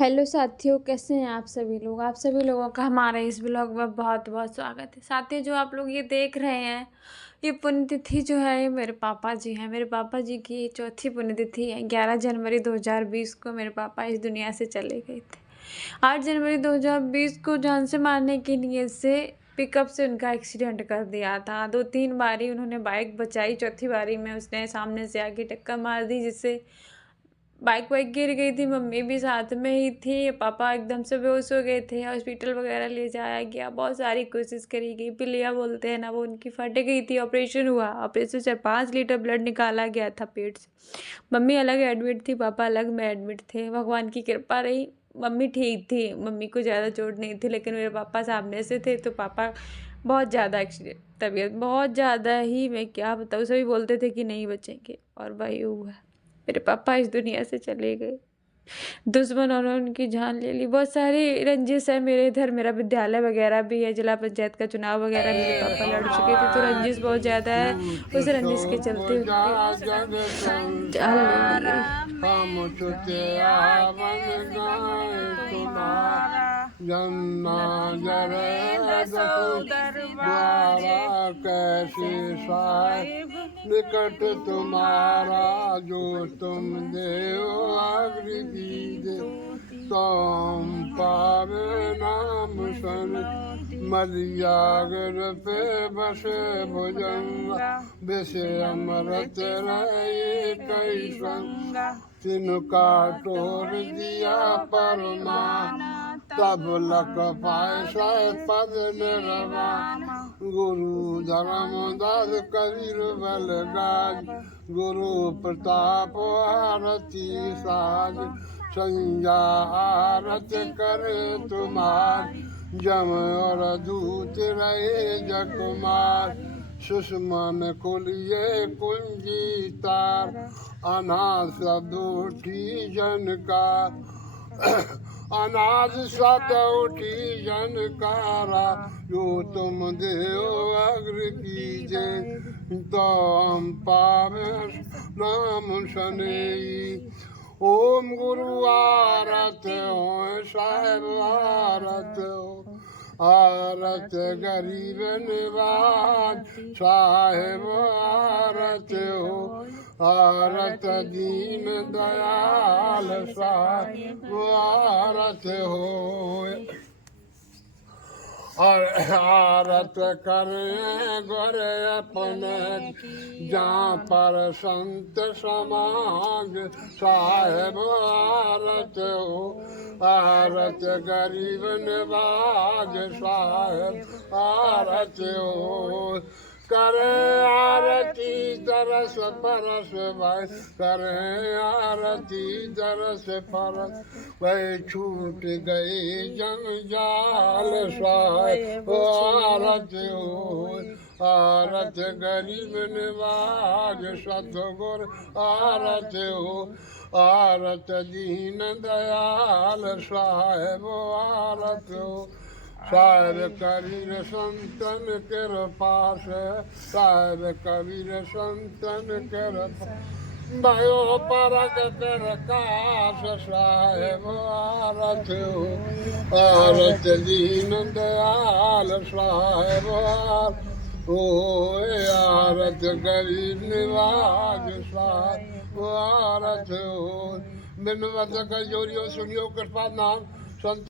Hello साथियों, कैसे हैं आप सभी लोग। आप सभी लोगों का हमारे इस ब्लॉग में बहुत बहुत स्वागत है। साथियों, जो आप लोग ये देख रहे हैं, ये पुण्यतिथि जो है, ये मेरे पापा जी हैं। मेरे पापा जी की चौथी पुण्यतिथि है। 11 जनवरी 2020 को मेरे पापा इस दुनिया से चले गए थे। 8 जनवरी 2020 को जान से मारने की नीयत से पिकअप से उनका एक्सीडेंट कर दिया था। 2-3 बारी उन्होंने बाइक बचाई, चौथी बारी में उसने सामने से आके टक्कर मार दी, जिससे बाइक वाइक गिर गई थी। मम्मी भी साथ में ही थी। पापा एकदम से बेहोश हो गए थे। हॉस्पिटल वगैरह ले जाया गया, बहुत सारी कोशिश करी गई। पिलिया बोलते हैं ना, वो उनकी फट गई थी। ऑपरेशन हुआ, ऑपरेशन से 5 लीटर ब्लड निकाला गया था पेट से। मम्मी अलग एडमिट थी, पापा अलग में एडमिट थे। भगवान की कृपा रही, मम्मी ठीक थी, मम्मी को ज़्यादा चोट नहीं थी। लेकिन मेरे पापा सामने से थे तो पापा बहुत ज़्यादा एक्सीडेंट, तबीयत बहुत ज़्यादा ही, मैं क्या बताऊँ, सभी बोलते थे कि नहीं बचेंगे, और वही हुआ। मेरे पापा इस दुनिया से चले गए। दुश्मनों ने उनकी जान ले ली। बहुत सारी रंजिश है मेरे इधर, मेरा विद्यालय वगैरह भी है, जिला पंचायत का चुनाव वगैरह मेरे पापा लड़ चुके थे, तो रंजिश बहुत ज़्यादा है। उस रंजिश के चलते उनकी जान ले ली गई। हम तुझे आवन गाए तुम्हारा जन्ना जरे द्वारा कैसे साहिब निकट तुम्हारा जो तुम देव अग्र दीजे तुम पावे नाम सन मलियागर पे बसे भुजंग बेसे अमृत रहे कई संग तिनका तोड़ दिया परमा तब लक पाए पद निर्वाण गुरु धर्मदास कबीर बलगाज गुरु प्रताप आरती साज संज्ञा आरत करे तुम्हार जम और दूत रहे जकुमार सुषमा में खुलिए कुंजी तार अनाथ सदोठी जनकार अनाज सदोठी जनकारा जो तुम देव अग्र कीजे तो हम पावे नाम सनेई ओम गुरु आरत हो साहेब आरत हो आरत गरीब निवाज साहेब आरत हो आरत दीन दयाल साहेब आरत हो और आरत करें गोरे अपने जहाँ पर संत समाज साहेब आरत हो आरत गरीब निवाज साहेब आरत हो करे आरती तरस परस भाई करे आरती तरस परस वही छूट गई जंजाल साहेब आरत हो आरत गरीब निवाज सतगुर आरत हो आरत दीन दयाल साहेब आरत हो साहेब कबीर संतन कृपा से साहेब कबीर संतन कृपा भयो परग प्रकाश साहेब आरत हो आरत दीन दयाल साहेब ओ आरत गरीब निवाज साहेब आरत हो बिन वत कर जोरियो सुनियो कृपा नाम संत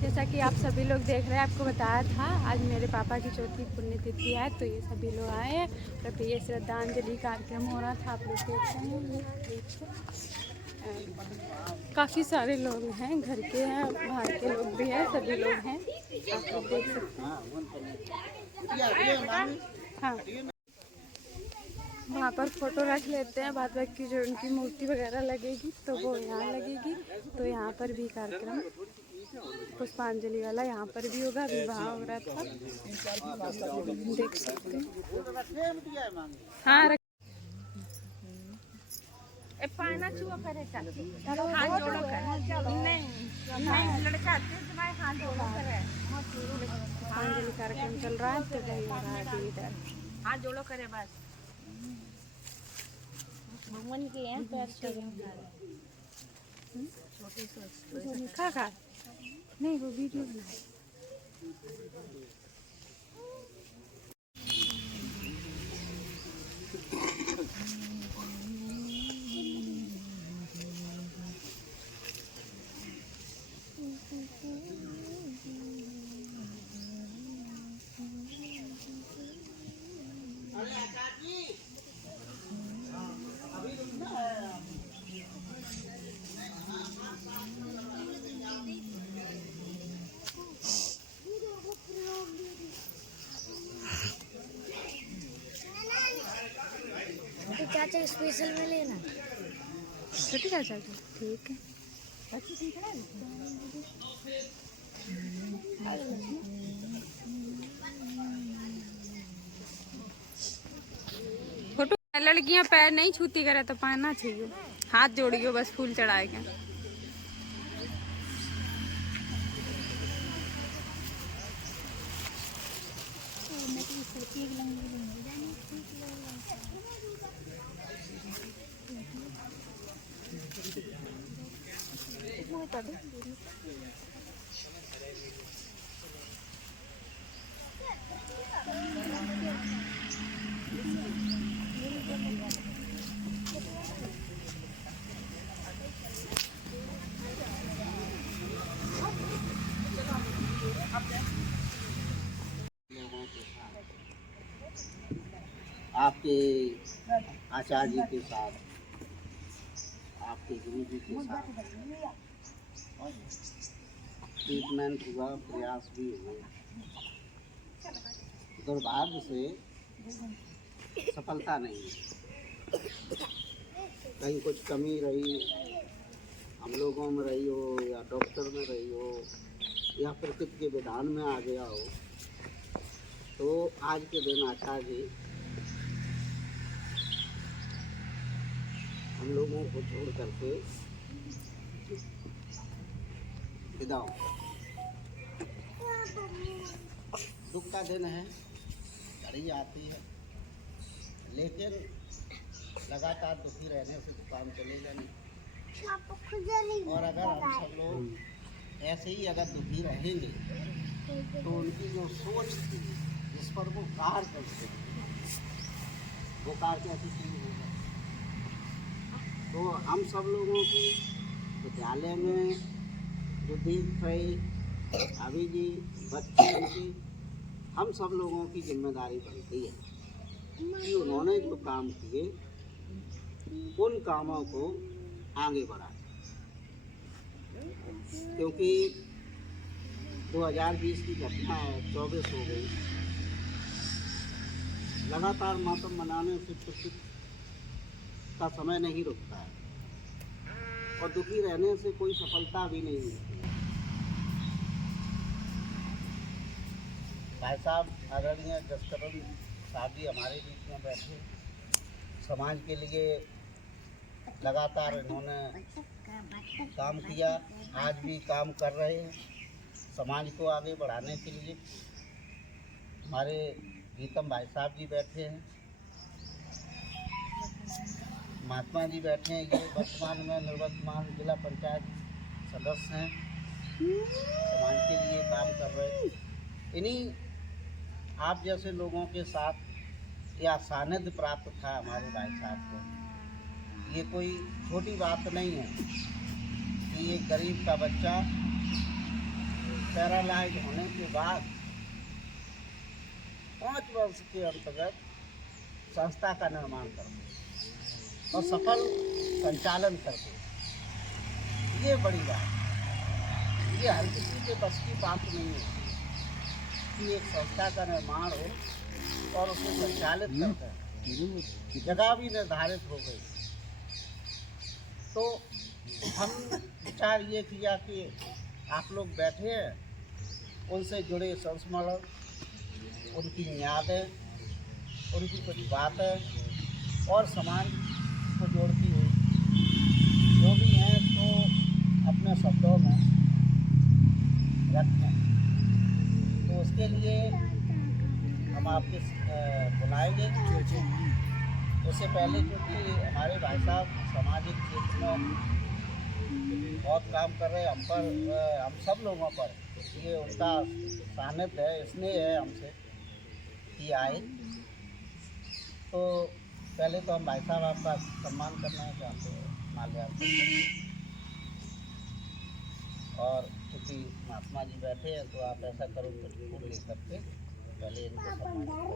जैसा कि आप सभी लोग देख रहे हैं, आपको बताया था आज मेरे पापा की चौथी पुण्यतिथि है, तो ये सभी लोग आए हैं और ये श्रद्धांजलि कार्यक्रम हो रहा था। आप लोग देख रहे हैं, काफ़ी सारे लोग हैं, घर के हैं, बाहर के लोग भी हैं, सभी लोग हैं, आप लोग देख सकते हैं। हाँ, वहाँ पर फोटो रख लेते हैं, बाद बाकी जो उनकी मूर्ति वगैरह लगेगी तो वो यहाँ लगेगी। तो यहाँ पर भी कार्यक्रम पुष्पांजलि वाला यहाँ पर भी होगा, विवाह हो रहा था, देख सकते हैं। हाँ, पाना छुआ करे हाथ जोड़ो कर नहीं लड़का तुम्हारे हाथ जोड़ो करे पुष्पांजलि कार्यक्रम चल रहा है, तो वही हो रहा है अभी इधर। हाथ जोड़ो करे बस भगवान के हैं पैर छोटी खा नहीं, वो वीडियो बनाए। चाचा स्पेशल में लेना छोटी चाचा की, ठीक है। फोटो लड़कियां पैर नहीं छूती करे तो पाना चाहिए, हाथ जोड़ियो बस फूल चढ़ाएगा। आपके आचार्य जी के साथ, आपके गुरु जी के साथ ट्रीटमेंट हुआ, प्रयास भी हुए। दुर्भाग्य से सफलता नहीं, कहीं कुछ कमी रही, हम लोगों में रही हो या डॉक्टर में रही हो या प्रकृति के विधान में आ गया हो। तो आज के दिन आचार्य जी हम लोगों को छोड़ करके विदा हो। दुख का दिन है, घड़ी आती है, लेकिन लगातार दुखी रहने से तो काम चलेगा नहीं। और अगर हम सब लोग ऐसे ही अगर दुखी रहेंगे तो उनकी जो सोच थी जिस पर वो कार्य करते हैं वो कार्य कैसे शुरू होगा। तो हम सब लोगों की विद्यालय में जो देख रहे अभी जी बच्चे उनकी, हम सब लोगों की जिम्मेदारी बनती है कि उन्होंने जो काम किए उन कामों को आगे बढ़ाएं। क्योंकि 2020 की घटना है, 24 हो गई, लगातार मातम मनाने से प्रकृति का समय नहीं रुकता है और दुखी रहने से कोई सफलता भी नहीं मिलती। भाई साहब आदरणीय जसकरण साहब जी हमारे बीच में बैठे, समाज के लिए लगातार इन्होंने काम किया, आज भी काम कर रहे हैं समाज को आगे बढ़ाने के लिए। हमारे गीतम भाई साहब जी बैठे हैं, महात्मा जी बैठे हैं, ये वर्तमान में निवर्तमान जिला पंचायत सदस्य हैं, समाज के लिए काम कर रहे हैं। इन्हीं आप जैसे लोगों के साथ या सानिध्य प्राप्त था हमारे भाई साहब को। ये कोई छोटी बात नहीं है कि एक गरीब का बच्चा पैरालाइज होने के बाद 5 वर्ष के अंतर्गत संस्था का निर्माण करते और सफल संचालन करते। ये बड़ी बात है। ये हर किसी के बस की बात नहीं है कि एक संस्था का निर्माण हो और उसे संचालित करते हैं। जगह भी निर्धारित हो गई तो हम विचार ये किया कि आप लोग बैठे हैं, उनसे जुड़े संस्मरण, उनकी यादें, उनकी कुछ बातें और समाज को जोड़ती हुई जो भी हैं तो अपने शब्दों में रखें। तो उसके लिए हम आपके बुलाएंगे। उससे पहले क्योंकि हमारे भाई साहब सामाजिक क्षेत्र में बहुत काम कर रहे हैं, हम सब लोगों पर ये उनका सानिध्य है, स्नेह है हमसे कि आए। तो पहले तो हम भाई साहब आपका सम्मान करना चाहते हैं, माल्यार्पण करते हैं। और क्योंकि महात्मा जी बैठे हैं तो आप ऐसा करो कुछ फूल लेकर के पहले इनको सम्मान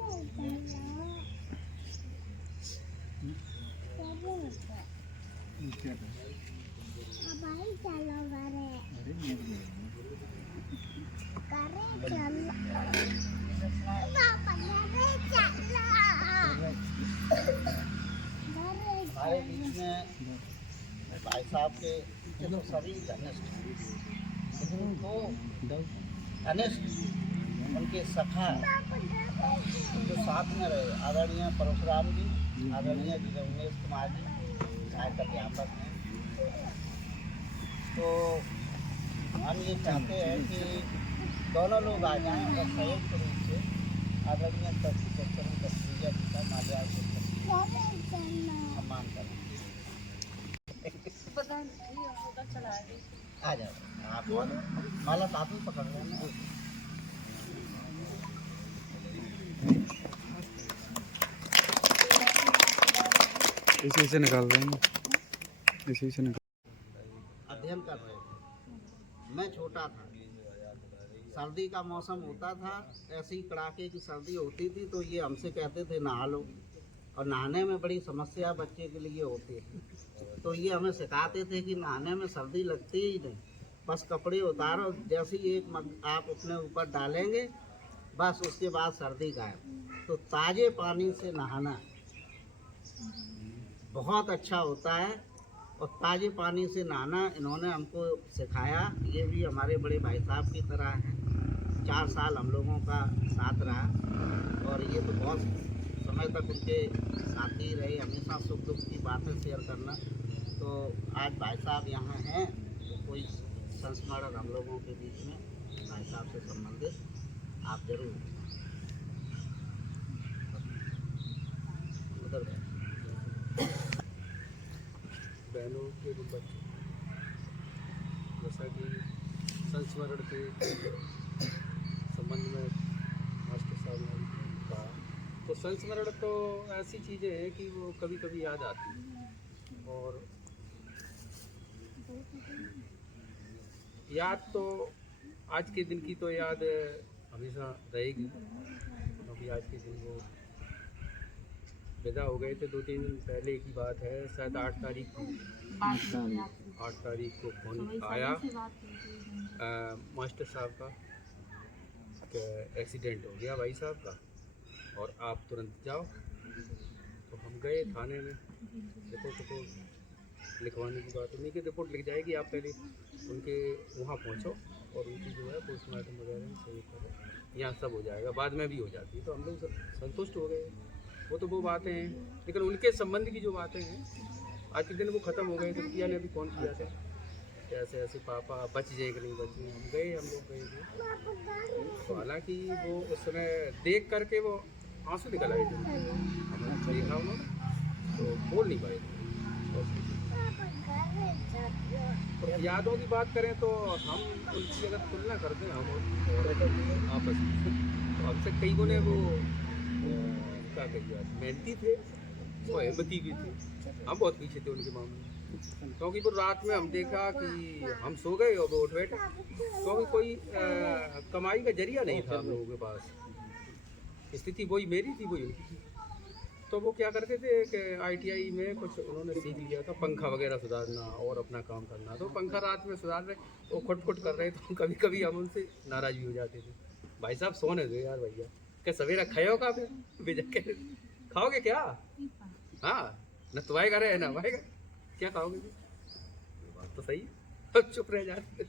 हमारे बीच में भाई साहब के पीछे तो सभी घनिष्ठ, लेकिन दो घनिष्ठ उनके सखा जो साथ में रहे, आदरणीय परशुराम जी, आदरणीय उमेश कुमार जी सहायक अध्यापक हैं। तो हम ये चाहते हैं कि दोनों लोग आ जाएं और संयुक्त रूप से आदरणीय कस्तूरिया जी का माल्यार्पण सम्मान करें। आ जाओ आप, माला आप ही पकड़ लेना। इसी से निकाल रहे हैं, इसी से निकाल। अध्ययन कर रहे थे, मैं छोटा था, सर्दी का मौसम होता था, ऐसी कड़ाके की सर्दी होती थी तो ये हमसे कहते थे नहा लो, और नहाने में बड़ी समस्या बच्चे के लिए होती है। तो ये हमें सिखाते थे कि नहाने में सर्दी लगती ही नहीं, बस कपड़े उतारो, जैसे ही एक मग आप अपने ऊपर डालेंगे बस उसके बाद सर्दी गायब। तो ताज़े पानी से नहाना बहुत अच्छा होता है और ताज़े पानी से नहाना इन्होंने हमको सिखाया। ये भी हमारे बड़े भाई साहब की तरह हैं, 4 साल हम लोगों का साथ रहा और ये तो बहुत समय तक उनके साथ ही रहे, हमेशा सुख दुख की बातें शेयर करना। तो आज भाई साहब यहाँ हैं तो कोई संस्मरण हम लोगों के बीच में भाई साहब से संबंधित आप जरूर उधर बहनों के बच्चे जैसा कि संस्मरण के संबंध में मास्टर साहब ने कहा, तो संस्मरण तो ऐसी चीज़ें हैं कि वो कभी कभी याद आती है और याद तो आज के दिन की तो याद हमेशा रहेगी, क्योंकि आज के दिन वो विदा हो गए थे। 2-3 दिन पहले की बात है, शायद 8 तारीख को 8 तारीख को फोन आया मास्टर साहब का कि एक्सीडेंट हो गया भाई साहब का और आप तुरंत जाओ। तो हम गए थाने में, रिपोर्ट लिखवाने की बात, उन्हीं की रिपोर्ट लिख जाएगी, आप पहले उनके वहाँ पहुँचो और उनकी जो है पोस्टमार्टम वगैरह सही करो, यहाँ सब हो जाएगा, बाद में भी हो जाती है। तो हम लोग संतुष्ट हो गए। वो तो वो बातें हैं, लेकिन उनके संबंध की जो बातें हैं आज के दिन वो ख़त्म हो गए। तो किया ने अभी कौन किया था, ऐसे ऐसे पापा बच जाए कि नहीं बचे, हम लोग गए थे। तो हालांकि वो उस समय देख करके वो आंसू निकल आए थे, हमने देखा उन्होंने तो बोल नहीं पाए थे। तो यादों की बात करें तो हम उनकी अगर तुलना करते हैं हम आपस में, तो हमसे कई गुने वो क्या कहिए मेहनती थे, वो हिम्मती भी थे, हम बहुत पीछे थे उनके मामले में। क्योंकि वो रात में हम देखा कि हम सो गए और वो उठ बैठे, क्योंकि कोई कमाई का जरिया नहीं था हम लोगों के पास। स्थिति वही मेरी थी, वही उनकी थी। तो वो क्या करते थे कि ITI में कुछ उन्होंने सीख लिया था, पंखा वगैरह सुधारना और अपना काम करना। तो पंखा रात में सुधार रहे, वो खुट कर रहे, तो कभी कभी हम उनसे नाराज भी हो जाते थे, भाई साहब सोने दो यार भैया, क्या सवेरा खाओ का फिर भेजा के खाओगे क्या? हाँ न तुम्हारे घर है ना भाई, क्या खाओगे? बात तो सही है। चुप रह जाते।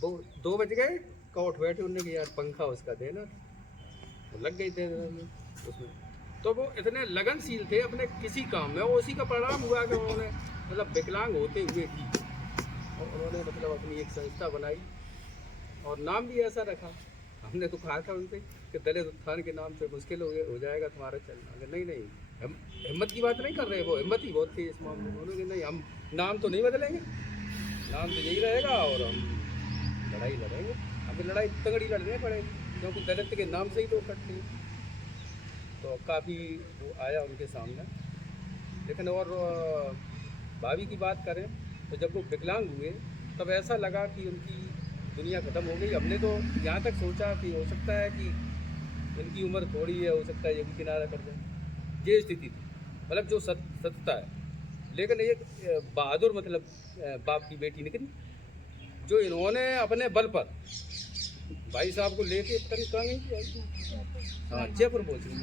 वो 2 बज गए, उठ बैठे, उन्होंने कि यार पंखा उसका देना, तो लग गई थे उसमें। तो वो इतने लगनशील थे अपने किसी काम में, और उसी का परिणाम हुआ कि उन्होंने मतलब विकलांग होते हुए भी और उन्होंने मतलब अपनी एक संस्था बनाई और नाम भी ऐसा रखा। हमने तो कहा था उनसे कि दलित उत्थान के नाम से मुश्किल हो जाएगा तुम्हारा चलना। नहीं, हम हिम्मत की बात नहीं कर रहे, वो हिम्मत ही बहुत थी इस मामले में। उन्होंने नहीं, हम नाम तो नहीं बदलेंगे, नाम तो यही रहेगा और हम लड़ाई लड़ेंगे। हमें लड़ाई तगड़ी लड़ने पड़ेगी, क्योंकि दलित के नाम से ही लोग कटते हैं। तो काफ़ी वो आया उनके सामने। लेकिन और भाभी की बात करें तो जब वो विकलांग हुए तब ऐसा लगा कि उनकी दुनिया ख़त्म हो गई। हमने तो यहाँ तक सोचा कि हो सकता है कि इनकी उम्र थोड़ी है, हो सकता है ये भी किनारा कर जाए। ये स्थिति थी, मतलब जो सत्यता है। लेकिन एक बहादुर मतलब बाप की बेटी निकली, जो इन्होंने अपने बल पर भाई साहब को लेके पता नहीं कहाँ गई थी, हाँ जयपुर पहुँच गई।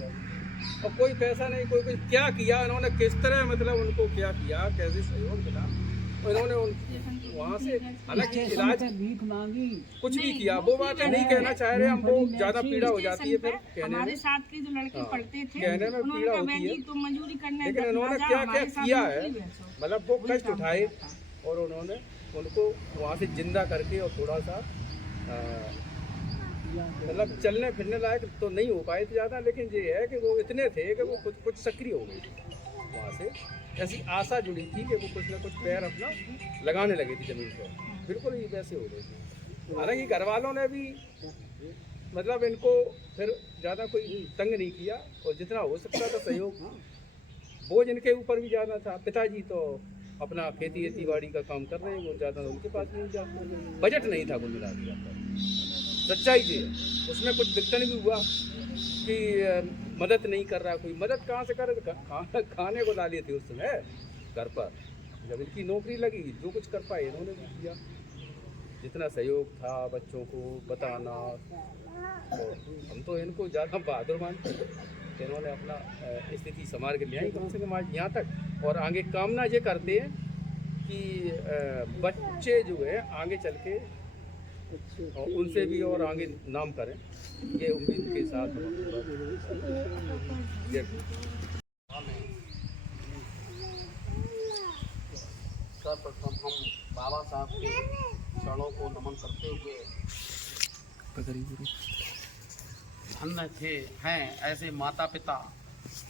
और कोई पैसा नहीं, कोई कुछ क्या किया इन्होंने, किस तरह मतलब उनको क्या किया, कैसे सहयोग मिला इन्होंने वहाँ से। हालांकि इलाज कुछ भी किया, वो बातें नहीं कहना चाह रहे हम, वो ज़्यादा पीड़ा हो जाती है फिर कहने में। हमारे साथ के जो लड़के पढ़ते थे, कहने में पीड़ा होती है, तो मजदूरी करने, लेकिन इन्होंने क्या क्या किया है, मतलब वो कष्ट उठाए और उन्होंने उनको वहाँ से जिंदा करके और थोड़ा सा मतलब चलने फिरने लायक तो नहीं हो पाए थे ज़्यादा, लेकिन ये है कि वो इतने थे कि वो कुछ सक्रिय हो गए थे। वहाँ से ऐसी आशा जुड़ी थी कि वो कुछ ना कुछ पैर अपना लगाने लगी थी ज़मीन पर, बिल्कुल ही वैसे हो गई थी। हालांकि घर वालों ने भी मतलब इनको फिर ज़्यादा कोई तंग नहीं किया, और जितना हो सकता था सहयोग, बोझ इनके ऊपर भी ज़्यादा था। पिताजी तो अपना खेती बाड़ी का काम कर रहे हैं, वो ज़्यादा उनके पास नहीं जाता, बजट नहीं था कुल मिला दिया। सच्चाई थी, उसमें कुछ दिक्कत भी हुआ कि मदद नहीं कर रहा कोई, मदद कहाँ से करे? खाने को ला लिए थे उस समय घर पर। जब इनकी नौकरी लगी, जो कुछ कर पाए इन्होंने भी किया, जितना सहयोग था बच्चों को बताना। और हम तो इनको ज़्यादा बहादुर मानते हैं कि इन्होंने अपना स्थिति संभाल के ले आई कम से कम आज यहाँ तक। और आगे कामना ये करते हैं कि बच्चे जो है आगे चल के और उनसे भी और आगे नाम करें, ये उम्मीद के साथ सर्वप्रथम हम बाबा साहब के चरणों को नमन करते हुए, धन्य थे हैं ऐसे माता पिता,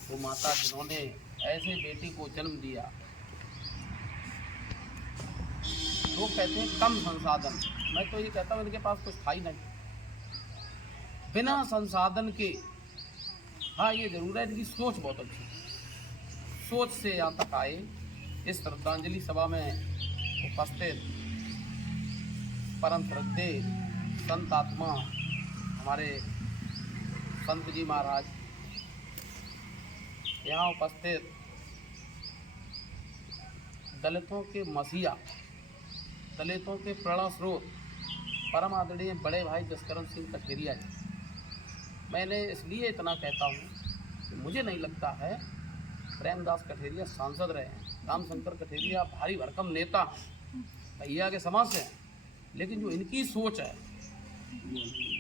वो माता जिन्होंने ऐसे बेटी को जन्म दिया। लोग कहते हैं कम संसाधन, मैं तो ये कहता हूँ इनके पास कुछ था ही नहीं, बिना संसाधन के। हाँ ये जरूर है इनकी सोच बहुत अच्छी, सोच से यहाँ तक आए। इस श्रद्धांजलि सभा में उपस्थित परम श्रद्धेय संत आत्मा हमारे संत जी महाराज, यहाँ उपस्थित दलितों के मसीहा, दलितों के प्रेरणा स्रोत परम आदरणीय बड़े भाई जसकरण सिंह कठेरिया जी। मैंने इसलिए इतना कहता हूँ कि मुझे नहीं लगता है प्रेमदास कठेरिया सांसद रहे हैं, रामशंकर कठेरिया भारी भरकम नेता भैया के समाज से हैं, लेकिन जो इनकी सोच है,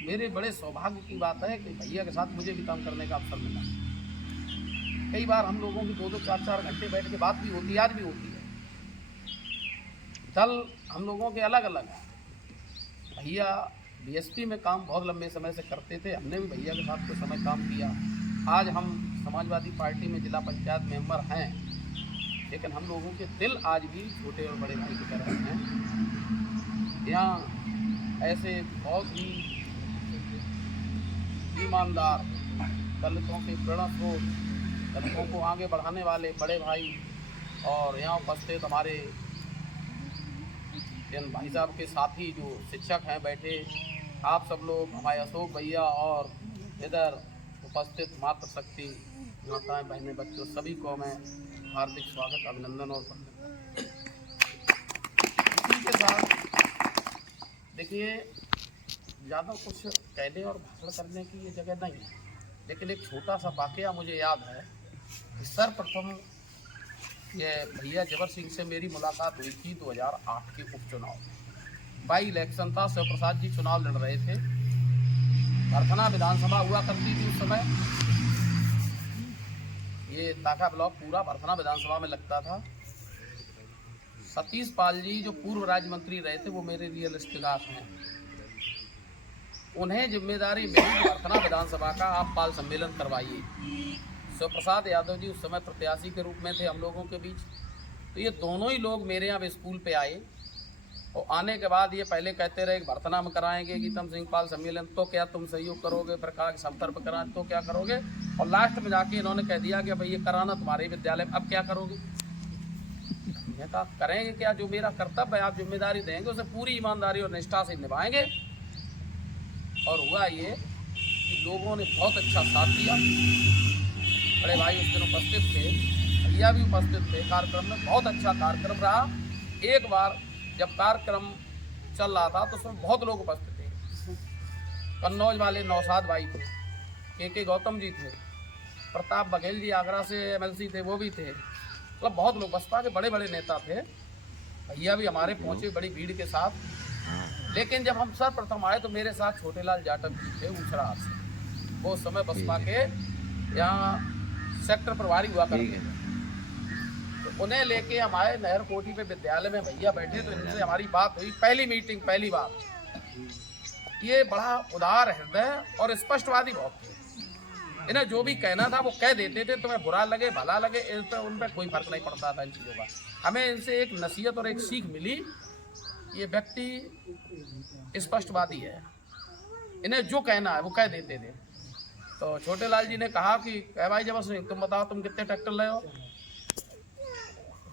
मेरे बड़े सौभाग्य की बात है कि भैया के साथ मुझे भी काम करने का अवसर मिला। कई बार हम लोगों की 2-2, 4-4 घंटे बैठ के बात भी होती है, आज भी होती है। दल हम लोगों के अलग अलग हैं। भैया बीएसपी में काम बहुत लंबे समय से करते थे, हमने भी भैया के साथ कुछ समय काम किया। आज हम समाजवादी पार्टी में जिला पंचायत मेंबर हैं, लेकिन हम लोगों के दिल आज भी छोटे और बड़े भाई की तरह हैं। यहाँ ऐसे बहुत ही ईमानदार दलितों के प्रेरणा स्रोत, दलितों को आगे बढ़ाने वाले बड़े भाई और यहाँ उपस्थित हमारे इन भाई साहब के साथी जो शिक्षक हैं बैठे, आप सब लोग, हमारे अशोक भैया और इधर उपस्थित मातृशक्ति माताएं, बहनें, बच्चों, सभी को मैं हार्दिक स्वागत, अभिनंदन और वंदन। इसी के साथ देखिए, ज़्यादा कुछ कहने और भाषण करने की ये जगह नहीं है, लेकिन एक छोटा सा वाकया मुझे याद है कि सर्वप्रथम ये भैया जबर सिंह से मेरी मुलाकात हुई थी 2008 के उपचुनाव में। बाई इलेक्शन था, शिव प्रसाद जी चुनाव लड़ रहे थे, भरथना विधानसभा हुआ करती थी उस समय। ये ताका ब्लॉक पूरा भरथना विधानसभा में लगता था। सतीश पाल जी जो पूर्व राज्य मंत्री रहे थे, वो मेरे रियल रिश्तेदार हैं। उन्हें जिम्मेदारी मिली भरथना विधानसभा का आप पाल सम्मेलन करवाइए। शिव प्रसाद यादव जी उस समय प्रत्याशी के रूप में थे हम लोगों के बीच। तो ये दोनों ही लोग मेरे यहाँ स्कूल पे आए, और आने के बाद ये पहले कहते रहे कि भरथना में कराएंगे गीतम सिंह पाल सम्मेलन, तो क्या तुम सहयोग करोगे, फिर कहा कि संपर्क कराएं तो क्या करोगे, और लास्ट में जाके इन्होंने कह दिया कि भाई ये कराना तुम्हारे विद्यालय में, अब क्या करोगे। मैं कहा करेंगे क्या, जो मेरा कर्तव्य है, आप जिम्मेदारी देंगे उसे पूरी ईमानदारी और निष्ठा से निभाएंगे। और हुआ ये कि लोगों ने बहुत अच्छा साथ दिया। बड़े भाई उस दिन उपस्थित थे, भैया भी उपस्थित थे कार्यक्रम में। बहुत अच्छा कार्यक्रम रहा। एक बार जब कार्यक्रम चल रहा था तो उसमें बहुत लोग उपस्थित थे। कन्नौज वाले नौशाद भाई थे, के गौतम जी थे, प्रताप बघेल जी आगरा से MLC थे, वो भी थे। मतलब बहुत लोग, बसपा के बड़े बड़े नेता थे। भैया भी हमारे पहुंचे बड़ी भीड़ के साथ। लेकिन जब हम सर्वप्रथम आए तो मेरे साथ छोटेलाल जाटव जी थे ऊसरा से। वो उस समय बसपा के यहाँ सेक्टर प्रभारी हुआ करते थे। तो उन्हें लेके हम आए नहर कोठी पे विद्यालय में, भैया बैठे, तो इनसे हमारी बात हुई, पहली मीटिंग, पहली बार। ये बड़ा उदार हृदय और स्पष्टवादी बहुत थे। इन्हें जो भी कहना था वो कह देते थे, तुम्हें बुरा लगे भला लगे, उन पर कोई फर्क नहीं पड़ता था इन चीज़ों का। हमें इनसे एक नसीहत और एक सीख मिली, ये व्यक्ति स्पष्टवादी है, इन्हें जो कहना है वो कह देते थे। तो छोटेलाल जी ने कहा कि भाई जबर सिंह, तुम बताओ तुम कितने ट्रैक्टर ले हो।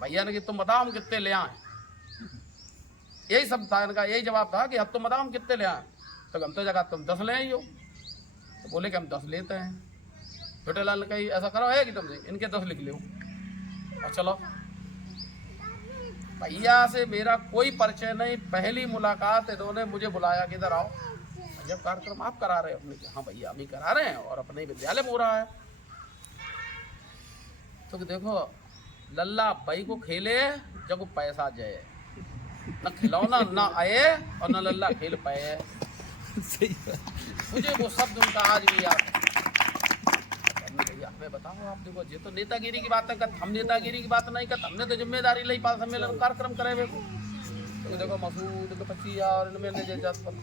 भैया ने कि तुम बताओ हम कितने ले आए। यही सब था इनका, यही जवाब था कि अब तुम बताओ हम कितने ले आए। तो हम तो जगह तुम 10 ले आई हो। तो बोले कि हम 10 लेते हैं। छोटेलाल ने कही ऐसा करो है कि तुमसे इनके 10 लिख लो और चलो। भैया से मेरा कोई परिचय नहीं, पहली मुलाकात इन्होंने मुझे बुलाया कि इधर आओ, जब कार्यक्रम आप करा रहे हो। हमने कहा हाँ भैया हम ही करा रहे हैं और अपने विद्यालय में हो रहा है। तो देखो, लल्ला भाई को खेले जब पैसा जाए, न खिलौना ना आए और न लल्ला खेल पाए। मुझे वो शब्द उनका आज भी याद है। भैया हमें बताओ, आप देखो ये तो नेतागिरी की बात है, हम नेतागिरी की बात नहीं करते, हमने तो जिम्मेदारी ली पाल सम्मेलन कार्यक्रम करे हुए। तो देखो मसूद के 25 और इनमें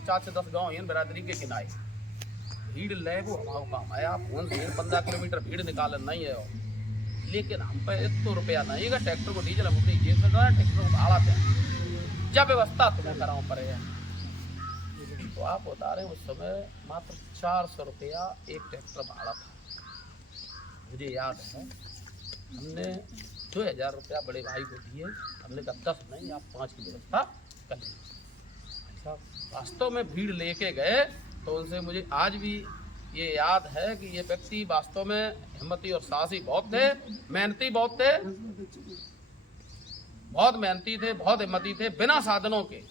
4 से 10 गाँव हैं बिरादरी के किनारे। भीड़ ले वो हमारा काम है, आप 15 किलोमीटर भीड़ निकालन नहीं है। लेकिन हम पे 1 रुपया नहीं है, ट्रैक्टर को डीजल हम अपनी जेब से करा, ट्रैक्टर को भाड़ा दें, जब व्यवस्था तुम्हें कराऊँ पड़े। तो आप बता रहे उस समय मात्र 400 रुपया एक ट्रैक्टर भाड़ा था। मुझे याद है हमने 2000 रुपया बड़े भाई को दिए। हमने कहा 10 नहीं, आप 5 की व्यवस्था कर लीजिए। अच्छा, वास्तव में भीड़ लेके गए तो उनसे मुझे आज भी ये याद है कि ये व्यक्ति वास्तव में हिम्मती और साहसी बहुत थे, मेहनती बहुत थे, बहुत मेहनती थे, बहुत हिम्मती थे, बिना साधनों के।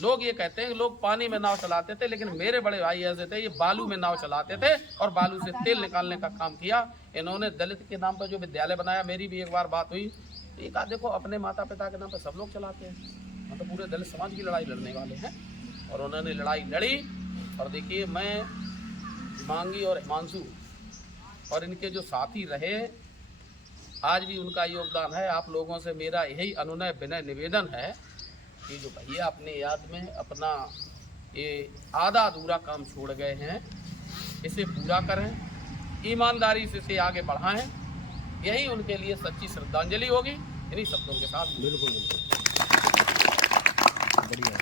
लोग ये कहते हैं कि लोग पानी में नाव चलाते थे, लेकिन मेरे बड़े भाई ऐसे थे, ये बालू में नाव चलाते थे और बालू से तेल निकालने का काम किया। इन्होंने दलित के नाम पर जो विद्यालय बनाया, मेरी भी एक बार बात हुई, ये कहा देखो अपने माता पिता के नाम पर सब लोग चलाते हैं, हम तो पूरे दलित समाज की लड़ाई लड़ने वाले हैं। और उन्होंने लड़ाई लड़ी। और देखिए, मैं मांगी और हिमांशु और इनके जो साथी रहे, आज भी उनका योगदान है। आप लोगों से मेरा यही अनुनय विनय निवेदन है कि जो भैया अपने याद में अपना ये आधा अधूरा काम छोड़ गए हैं, इसे पूरा करें, ईमानदारी से इसे आगे बढ़ाएं। यही उनके लिए सच्ची श्रद्धांजलि होगी। इन्हीं शब्दों के साथ बिल्कुल बिल्कुल बढ़िया।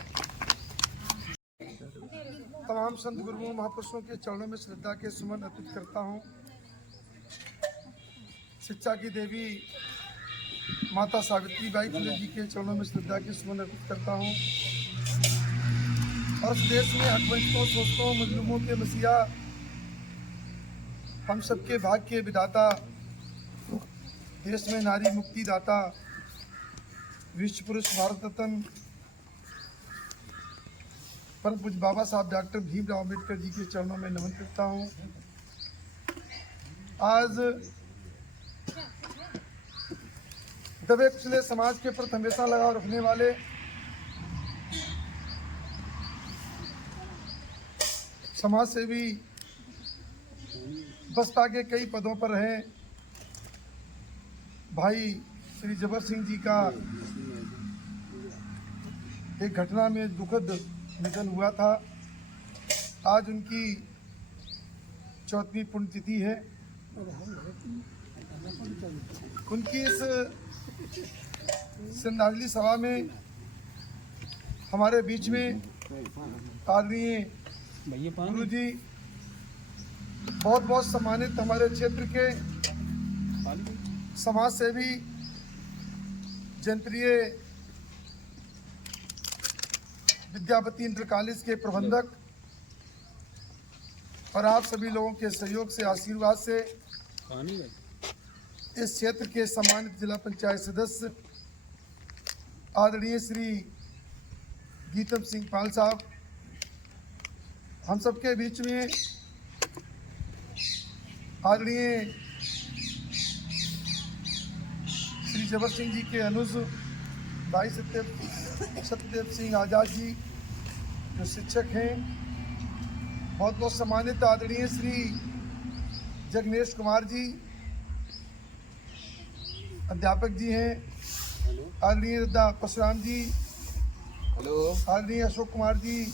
तमाम संत गुरुओं महापुरुषों के चरणों में श्रद्धा के सुमन अर्पित करता हूँ। शिक्षा की देवी माता सावित्री बाई फुले जी के चरणों में श्रद्धा के सुमन अर्पित करता हूँ। और उस देश में हकवंशियों, शोषकों, मजलूमों के मसीहा, हम सबके भाग्य के विधाता, देश में नारी मुक्ति दाता, विश्व पुरुष भारत रत्न परम पूज्य बाबा साहब डॉक्टर भीमराव अम्बेडकर जी के चरणों में नमन करता हूँ। आज दबे कुचले समाज के प्रति हमेशा लगाव रखने वाले समाज सेवी बसपा के कई पदों पर रहे भाई श्री जबर सिंह जी का एक घटना में दुखद निधन हुआ था। आज उनकी 4वीं पुण्यतिथि है। उनकी इस श्रद्धांजलि सभा में हमारे बीच में आदरणीय गुरु जी, बहुत बहुत सम्मानित हमारे क्षेत्र के समाज सेवी, जनप्रिय विद्यापति इंटर कॉलेज के प्रबंधक और आप सभी लोगों के सहयोग से, आशीर्वाद से इस क्षेत्र के सम्मानित जिला पंचायत सदस्य आदरणीय श्री गीतम सिंह पाल साहब, हम सबके बीच में आदरणीय श्री जबर सिंह जी के अनुज भाई सत्यदेव सिंह आजाद जी जो शिक्षक हैं, बहुत बहुत सम्मानित आदरणीय श्री जगनेश कुमार जी अध्यापक जी हैं, आदरणीय परशुराम जी, आदरणीय अशोक कुमार जी,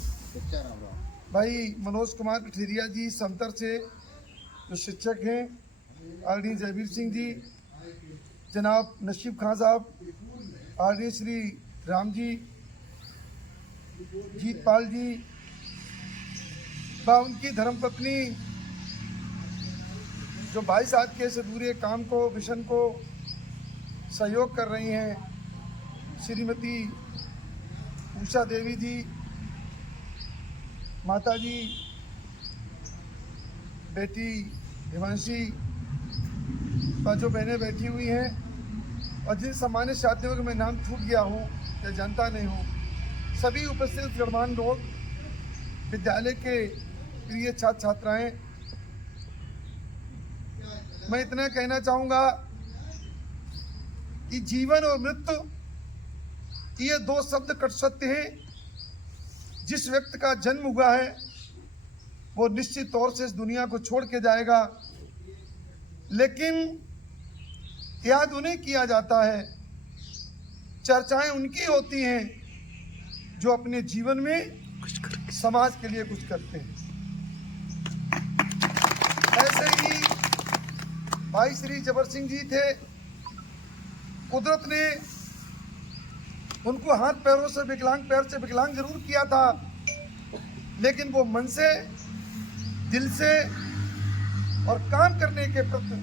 भाई मनोज कुमार कठेरिया जी समतर से जो शिक्षक हैं, आदरणीय जयवीर सिंह जी, जनाब नशीब खान साहब, आदरणीय श्री राम जी, जीतपाल जी, बा उनकी धर्मपत्नी जो भाई साहब के इस अधूरे काम को, मिशन को सहयोग कर रही हैं, श्रीमती उषा देवी जी, माता जी, बेटी हिमांशी, जो बहनें बैठी हुई हैं और जिन सम्मानित साथियों का मैं नाम छूट गया हूँ या जानता नहीं हूँ, सभी उपस्थित गणमान्य लोग, विद्यालय के प्रिय छात्र छात्राएं, मैं इतना कहना चाहूँगा कि जीवन और मृत्यु ये दो शब्द कट सत्य हैं। जिस व्यक्ति का जन्म हुआ है वो निश्चित तौर से इस दुनिया को छोड़ के जाएगा, लेकिन याद उन्हें किया जाता है, चर्चाएं उनकी होती हैं जो अपने जीवन में समाज के लिए कुछ करते हैं। ऐसे ही भाई श्री जबर सिंह जी थे, कुदरत ने उनको हाथ पैरों से विकलांग, पैर से विकलांग जरूर किया था, लेकिन वो मन से, दिल से और काम करने के प्रति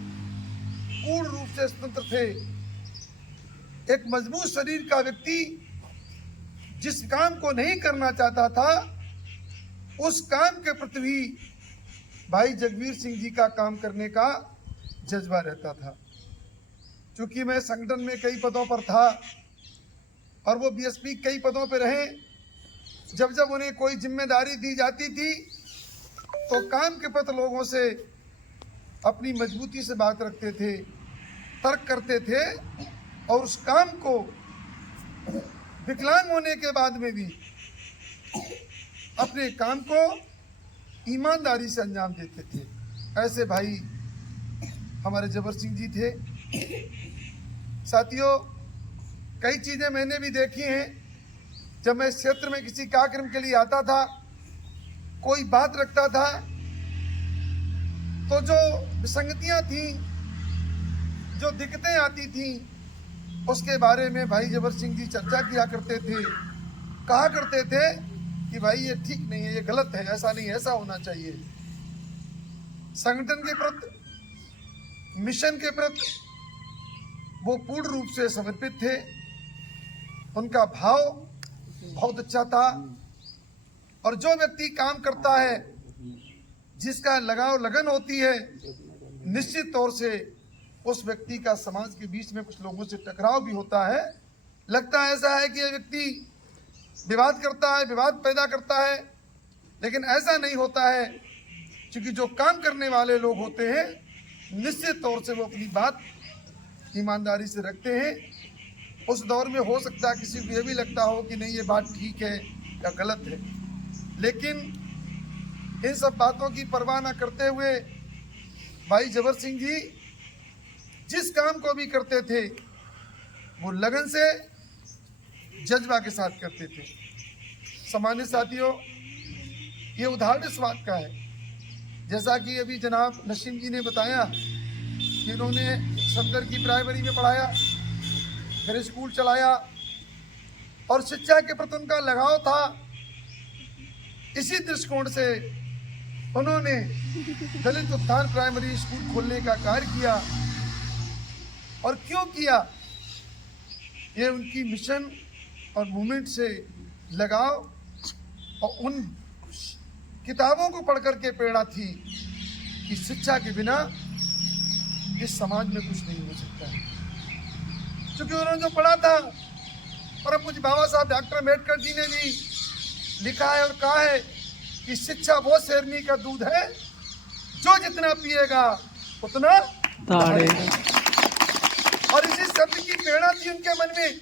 पूर्ण रूप से स्वतंत्र थे। एक मजबूत शरीर का व्यक्ति जिस काम को नहीं करना चाहता था, उस काम के प्रति भी भाई जगवीर सिंह जी का काम करने का जज्बा रहता था। क्योंकि मैं संगठन में कई पदों पर था और वो बीएसपी कई पदों पर रहे, जब जब उन्हें कोई जिम्मेदारी दी जाती थी तो काम के प्रति लोगों से अपनी मजबूती से बात रखते थे, तर्क करते थे और उस काम को विकलांग होने के बाद में भी अपने काम को ईमानदारी से अंजाम देते थे। ऐसे भाई हमारे जबर सिंह जी थे। साथियों, कई चीज़ें मैंने भी देखी हैं। जब मैं इस क्षेत्र में किसी कार्यक्रम के लिए आता था, कोई बात रखता था, तो जो विसंगतियां थी, जो दिक्कतें आती थी, उसके बारे में भाई जबर सिंह जी चर्चा किया करते थे, कहा करते थे कि भाई ये ठीक नहीं है, ये गलत है, ऐसा नहीं, ऐसा होना चाहिए। संगठन के प्रति, मिशन के प्रति वो पूर्ण रूप से समर्पित थे। उनका भाव बहुत अच्छा था। और जो व्यक्ति काम करता है, जिसका लगाव लगन होती है, निश्चित तौर से उस व्यक्ति का समाज के बीच में कुछ लोगों से टकराव भी होता है। लगता ऐसा है कि यह व्यक्ति विवाद करता है, विवाद पैदा करता है, लेकिन ऐसा नहीं होता है, क्योंकि जो काम करने वाले लोग होते हैं निश्चित तौर से वो अपनी बात ईमानदारी से रखते हैं। उस दौर में हो सकता है किसी को ये भी लगता हो कि नहीं ये बात ठीक है या गलत है, लेकिन इन सब बातों की परवाह न करते हुए भाई जबर सिंह जी जिस काम को भी करते थे वो लगन से, जज्बा के साथ करते थे। सामान्य साथियों, ये उदाहरण इस बात का है, जैसा कि अभी जनाब नसीम जी ने बताया कि इन्होंने सफदर की प्राइमरी में पढ़ाया, फिर स्कूल चलाया और शिक्षा के प्रति उनका लगाव था। इसी दृष्टिकोण से उन्होंने दलित उत्थान प्राइमरी स्कूल खोलने का कार्य किया। और क्यों किया? ये उनकी मिशन और मूवमेंट से लगाव और उन किताबों को पढ़ करके प्रेरणा थी कि शिक्षा के बिना इस समाज में कुछ नहीं हो सकता है। क्योंकि उन्होंने जो पढ़ा था, परम पूज्य बाबा साहब डॉक्टर अम्बेडकर जी ने भी लिखा है और कहा है कि शिक्षा वो शेरनी का दूध है जो जितना पिएगा उतना दहाड़ेगा। और इसी शब्द की प्रेरणा थी उनके मन में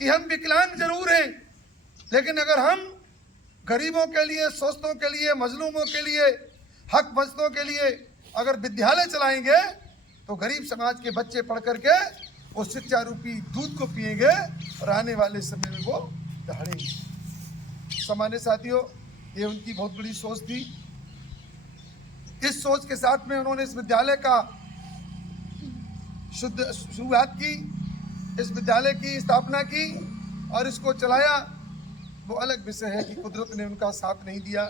कि हम विकलांग जरूर हैं, लेकिन अगर हम गरीबों के लिए, शोषितों के लिए, मजलूमों के लिए, हक बचतों के लिए अगर विद्यालय चलाएंगे तो गरीब समाज के बच्चे पढ़ करके वो शिक्षा रूपी दूध को पिएंगे और आने वाले समय में वो दहाड़ेंगे। सामान्य साथियों, ये उनकी बहुत बड़ी सोच थी। इस सोच के साथ में उन्होंने इस विद्यालय का शुरुआत की, इस विद्यालय की स्थापना की और इसको चलाया। वो अलग विषय है कि कुदरत ने उनका साथ नहीं दिया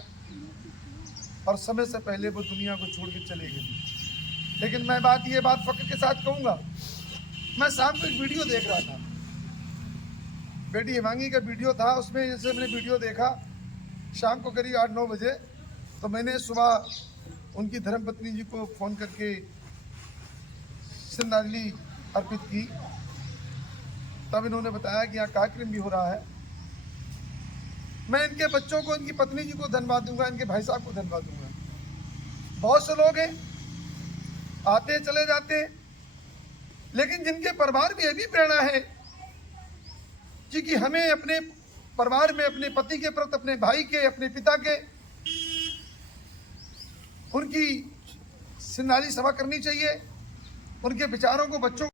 और समय से पहले वो दुनिया को छोड़ के चले गए। लेकिन मैं ये बात फख्र के साथ कहूँगा, मैं शाम को एक वीडियो देख रहा था, बेटी हिमांगी का वीडियो था। उसमें जैसे मैंने वीडियो देखा शाम को करीब 8-9 बजे, तो मैंने सुबह उनकी धर्मपत्नी जी को फ़ोन करके श्रद्धांजलि अर्पित की। तब इन्होंने बताया कि यहाँ कार्यक्रम भी हो रहा है। मैं इनके बच्चों को, इनकी पत्नी जी को धन्यवाद दूंगा, इनके भाई साहब को धन्यवाद दूंगा। बहुत से लोग हैं आते चले जाते, लेकिन जिनके परिवार में ये भी प्रेरणा है कि हमें अपने परिवार में अपने पति के प्रति, अपने भाई के, अपने पिता के, उनकी श्रद्धांजलि सभा करनी चाहिए, उनके विचारों को बच्चों